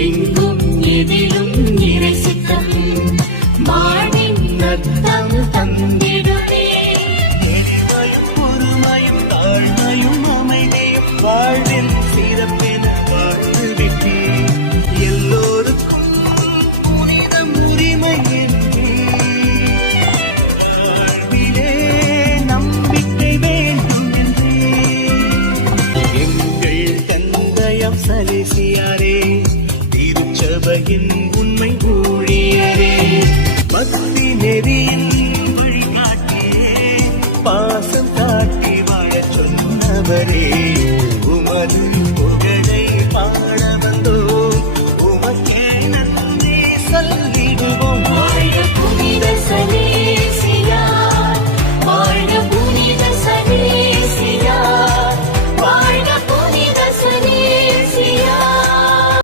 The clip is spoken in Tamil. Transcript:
எங்கும் எதிலும் இறை சித்தம் மானின் நத்தம் தந்திடுமே. எளிமையும் பொறுமையும் தாழ்மையும் அமைதியும் வாழ்வில் சிறப்பென வாழ்ந்துவிட்டே எல்லோருக்கும் புனிதம் உரிமை என்றே வாழ்விலே நம்பிக்கை வேண்டும் என்றே எங்கள் தந்தையம் சலேசியாரே திருச்சபையின் உண்மை